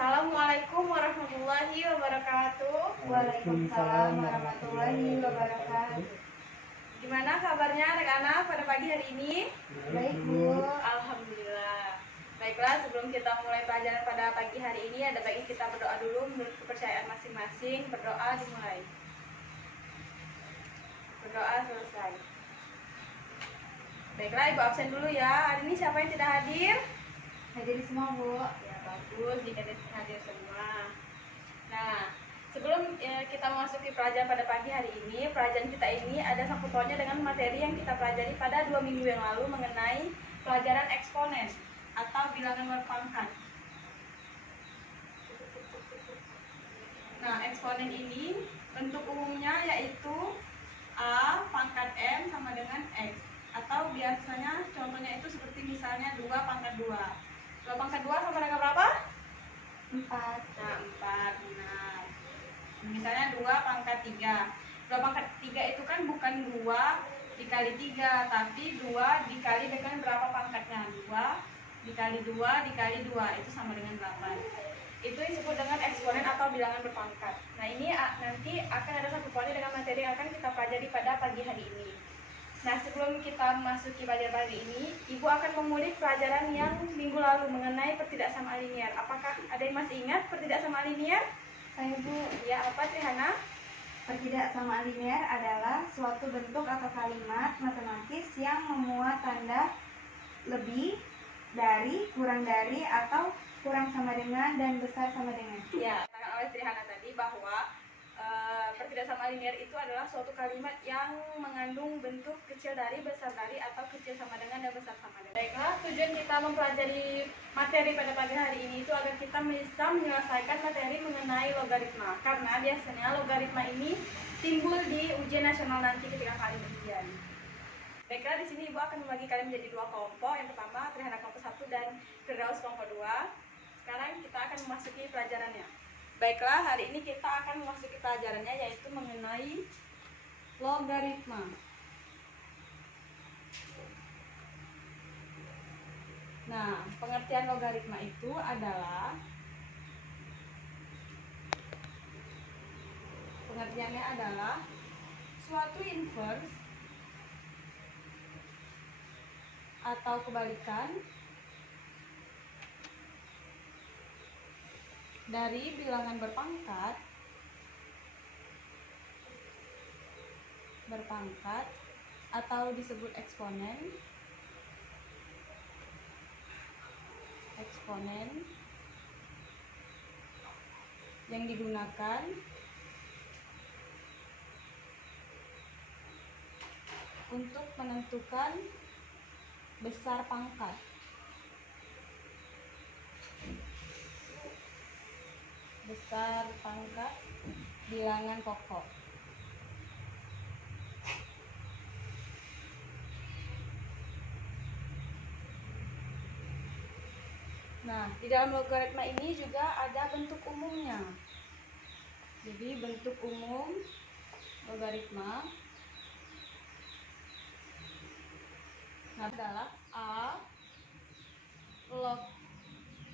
Assalamualaikum warahmatullahi wabarakatuh. Waalaikumsalam warahmatullahi wabarakatuh. Gimana kabarnya anak-anak pada pagi hari ini? Baik, Bu. Alhamdulillah. Baiklah, sebelum kita mulai pelajaran pada pagi hari ini, ada baiknya kita berdoa dulu menurut kepercayaan masing-masing. Berdoa dimulai. Berdoa selesai. Baiklah, Ibu absen dulu ya. Hari ini siapa yang tidak hadir? Hadir semua, Bu. Ya, bagus jika hadir semua. Nah, sebelum kita memasuki pelajaran pada pagi hari ini, pelajaran kita ini ada sangkut pautnya dengan materi yang kita pelajari pada 2 minggu yang lalu mengenai pelajaran eksponen atau bilangan berpangkat. Nah, eksponen ini bentuk umumnya yaitu A pangkat M sama dengan X. Atau biasanya contohnya itu seperti misalnya 2 pangkat 2. 2 pangkat 2 sama dengan berapa? 4. Nah, 4, benar. Misalnya 2 pangkat 3. 2 pangkat 3 itu kan bukan 2 dikali 3, tapi 2 dikali dengan berapa pangkatnya? 2 dikali 2 dikali 2, itu sama dengan 8. Itu disebut dengan eksponen atau bilangan berpangkat. Nah, ini nanti akan ada satu poin dengan materi yang akan kita pelajari pada pagi hari ini. Nah, sebelum kita memasuki pelajaran pagi ini, Ibu akan mengulik pelajaran yang minggu lalu mengenai pertidaksamaan linear. Apakah ada yang masih ingat pertidaksamaan linear? Saya, Bu. Ya, apa Trihana? Pertidaksamaan linear adalah suatu bentuk atau kalimat matematis yang memuat tanda lebih dari, kurang dari, atau kurang sama dengan, dan besar sama dengan. Ya, katakan oleh Trihana tadi bahwa pertidaksamaan linear itu adalah suatu kalimat yang mengandung bentuk kecil dari, besar dari, atau kecil sama dengan dan besar sama dengan. Baiklah, tujuan kita mempelajari materi pada pagi hari ini itu agar kita bisa menyelesaikan materi mengenai logaritma. Karena biasanya logaritma ini timbul di ujian nasional nanti ketika kalian ujian. Baiklah, di sini Ibu akan membagi kalian menjadi 2 kelompok. Yang pertama Trihana kelompok 1 dan Firdaus kelompok 2. Sekarang kita akan memasuki pelajarannya. Baiklah, hari ini kita akan memasuki pelajarannya yaitu mengenai logaritma. Nah, pengertian logaritma itu adalah pengertiannya adalah suatu inverse atau kebalikan dari bilangan berpangkat atau disebut eksponen yang digunakan untuk menentukan besar pangkat bilangan pokok. Nah, di dalam logaritma ini juga ada bentuk umumnya. Jadi bentuk umum logaritma adalah A log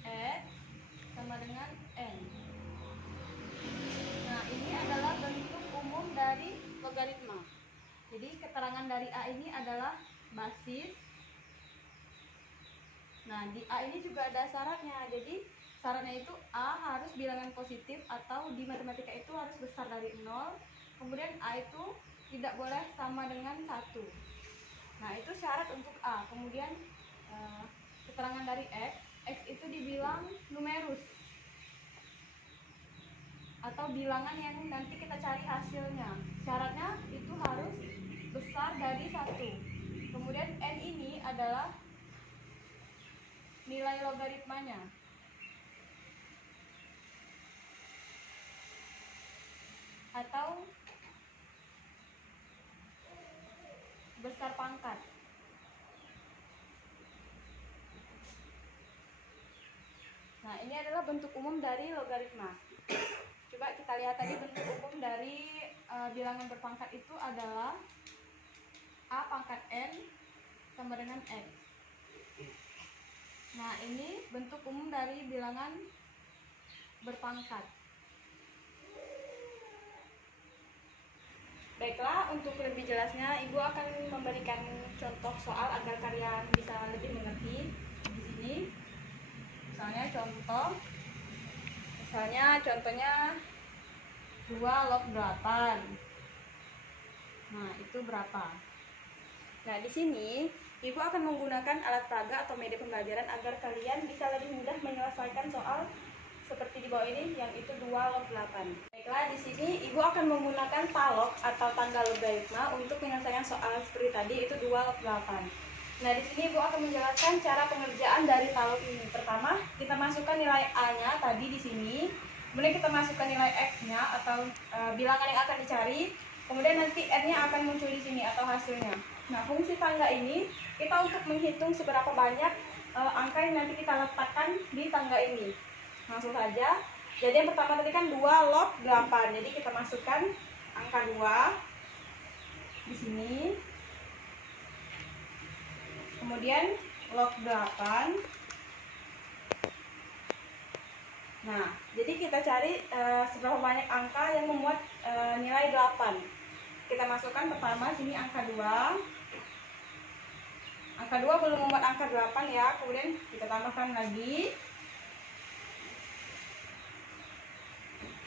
X sama dengan N. Nah, ini adalah bentuk umum dari logaritma. Jadi keterangan dari A ini adalah basis. Nah, di A ini juga ada syaratnya. Jadi syaratnya itu A harus bilangan positif atau di matematika itu harus besar dari 0. Kemudian A itu tidak boleh sama dengan 1. Nah, itu syarat untuk A. Kemudian keterangan dari X itu dibilang numerus atau bilangan yang nanti kita cari hasilnya. Syaratnya itu harus besar dari 1. Kemudian N ini adalah nilai logaritmanya. Atau besar pangkat. Nah, ini adalah bentuk umum dari logaritma. Coba kita lihat tadi bentuk umum dari bilangan berpangkat itu adalah A pangkat N sama dengan X. Nah, ini bentuk umum dari bilangan berpangkat. Baiklah, untuk lebih jelasnya Ibu akan memberikan contoh soal agar kalian bisa lebih mengerti di sini. Contohnya 2 log 8. Nah, itu berapa? Nah, di sini Ibu akan menggunakan alat peraga atau media pembelajaran agar kalian bisa lebih mudah menyelesaikan soal seperti di bawah ini, yang itu 2 log 8. Baiklah, di sini Ibu akan menggunakan talog atau tanggal logaritma untuk menyelesaikan soal seperti tadi, itu 2 log 8. Nah, di sini Ibu akan menjelaskan cara pengerjaan dari talog ini. Pertama, kita masukkan nilai A-nya tadi di sini. Kemudian kita masukkan nilai X-nya atau bilangan yang akan dicari. Kemudian nanti N-nya akan muncul di sini atau hasilnya. Nah, fungsi tangga ini kita untuk menghitung seberapa banyak angka yang nanti kita letakkan di tangga ini. Langsung saja. Jadi yang pertama tadi kan 2 log 8. Jadi kita masukkan angka 2 di sini. Kemudian log 8. Nah, jadi kita cari seberapa banyak angka yang memuat nilai 8. Kita masukkan pertama sini angka 2. Angka 2 belum memuat angka 8 ya. Kemudian kita tambahkan lagi.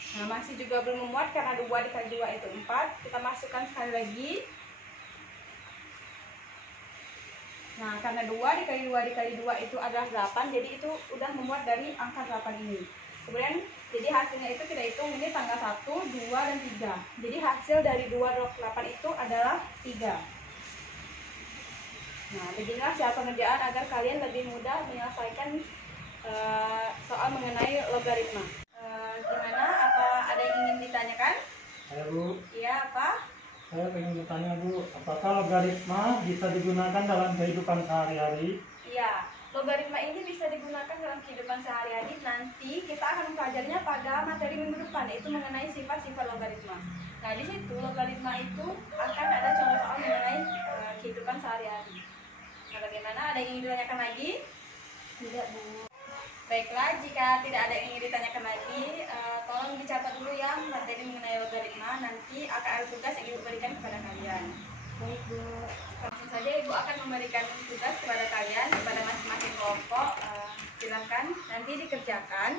Nah, masih juga belum memuat karena 2 dikali 2 itu 4. Kita masukkan sekali lagi. Nah, karena 2 dikali 2 dikali 2 itu adalah 8, jadi itu udah memuat dari angka 8 ini. Kemudian, jadi hasilnya itu kita hitung ini tanggal 1, 2, dan 3. Jadi hasil dari 2 log 8 itu adalah 3. Nah, beginilah cara pengerjaan agar kalian lebih mudah menyelesaikan soal mengenai logaritma. Gimana? Apa ada yang ingin ditanyakan? Saya Bu. Iya, apa? Saya ingin bertanya Bu, apakah logaritma bisa digunakan dalam kehidupan sehari-hari? Iya, logaritma ini bisa digunakan dalam kehidupan sehari-hari. Nanti kita akan mempelajarinya pada materi minggu depan, yaitu mengenai sifat-sifat logaritma. Nah, di situ logaritma itu akan ada contoh soal mengenai kehidupan sehari-hari. Nah, bagaimana? Ada yang ingin ditanyakan lagi? Tidak, Bu. Baiklah, jika tidak ada yang ingin ditanyakan lagi, tolong dicatat dulu ya materi mengenai logaritma. Nanti akan ada tugas yang Ibu berikan kepada kalian. Baik, Bu. Langsung saja Ibu akan memberikan tugas kepada kalian, kepada masing-masing kelompok. Silakan nanti dikerjakan.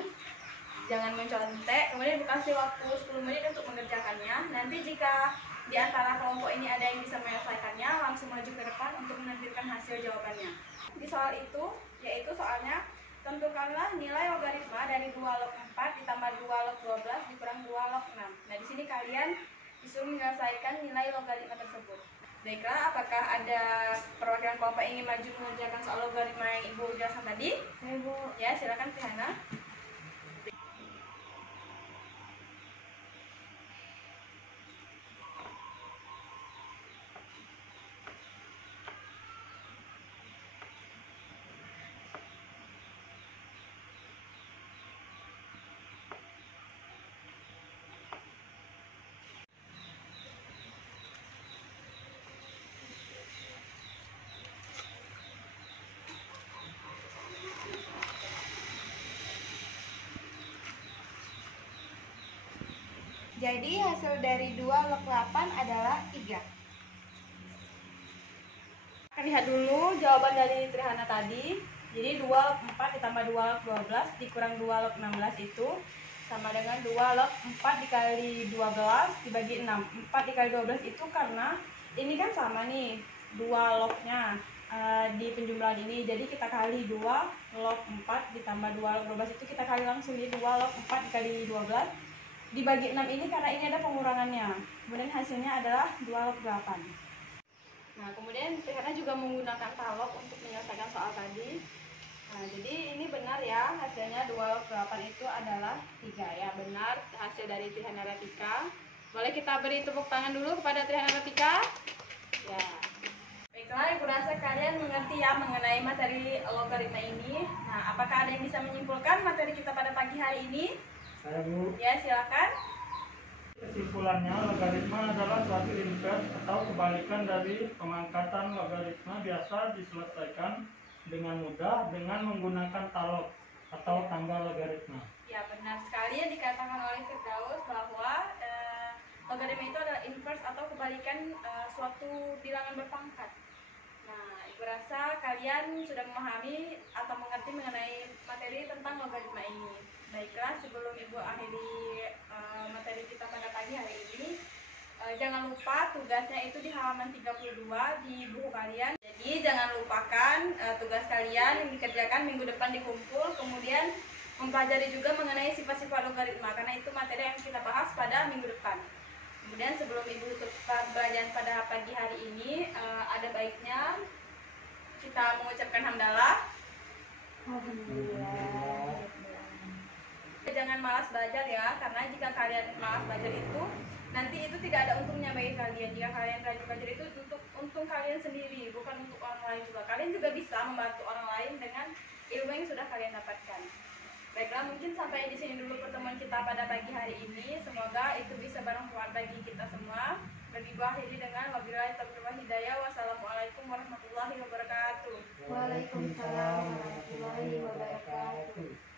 Jangan mencontek. Kemudian dikasih waktu 10 menit untuk mengerjakannya. Nanti jika di antara kelompok ini ada yang bisa menyelesaikannya, langsung maju ke depan untuk menampilkan hasil jawabannya. Di soal itu, yaitu soalnya tentukanlah nilai logaritma dari 2 log 4 ditambah 2 log 12 dikurang 2 log 6. Nah, di sini kalian disuruh menyelesaikan nilai logaritma tersebut. Baiklah, apakah ada perwakilan kelompok ingin maju mengerjakan soal logaritma yang Ibu jelaskan tadi? Saya, Bu. Ya, silakan Trihana. Jadi hasil dari 2 log 8 adalah 3. Akan lihat dulu jawaban dari Trihana tadi. Jadi 2 log 4 ditambah 2 log 12 dikurang 2 log 16 itu sama dengan 2 log 4 dikali 12 dibagi 6. 4 dikali 12 itu karena ini kan sama nih 2 lognya di penjumlahan ini. Jadi kita kali 2 log 4 ditambah 2 log 12 itu kita kali langsung di 2 log 4 dikali 12 dibagi 6 ini karena ini ada pengurangannya. Kemudian hasilnya adalah 2 log 8. Nah, kemudian Trihana juga menggunakan talog untuk menyelesaikan soal tadi. Nah, jadi ini benar ya, hasilnya 2 log 8 itu adalah 3 ya, benar hasil dari Trihana Ratika. Boleh kita beri tepuk tangan dulu kepada Trihana Ratika? Ya. Baiklah, Ibu rasa kalian mengerti ya mengenai materi logaritma ini. Nah, apakah ada yang bisa menyimpulkan materi kita pada pagi hari ini? Saya Bu. Ya, silakan. Kesimpulannya, logaritma adalah suatu invers atau kebalikan dari pengangkatan logaritma biasa diselesaikan dengan mudah dengan menggunakan talog atau tanggal logaritma. Ya, benar sekali. yang dikatakan oleh Firdaus bahwa logaritma itu adalah inverse atau kebalikan suatu bilangan berpangkat. Nah, Ibu rasa kalian sudah memahami atau mengerti mengenai materi tentang logaritma ini. Baiklah, sebelum Ibu akhiri materi kita pada pagi hari ini, jangan lupa tugasnya itu di halaman 32 di buku kalian. Jadi jangan lupakan tugas kalian yang dikerjakan minggu depan dikumpul, kemudian mempelajari juga mengenai sifat-sifat logaritma karena itu materi yang kita bahas pada minggu depan. Kemudian sebelum Ibu tutup pembelajaran pada pagi hari ini, ada baiknya kita mengucapkan hamdalah. Alhamdulillah. Jangan malas belajar ya, karena jika kalian malas belajar itu nanti itu tidak ada untungnya bagi kalian. Jika kalian rajin belajar itu untuk untung kalian sendiri, bukan untuk orang lain juga. Kalian juga bisa membantu orang lain dengan ilmu yang sudah kalian dapatkan. Baiklah, mungkin sampai di sini dulu pertemuan kita pada pagi hari ini. Semoga itu bisa bermanfaat bagi kita semua. Dan Ibu akhiri dengan wabillahi taufiq wal hidayah. Wassalamualaikum warahmatullahi wabarakatuh. Waalaikumsalam warahmatullahi wabarakatuh.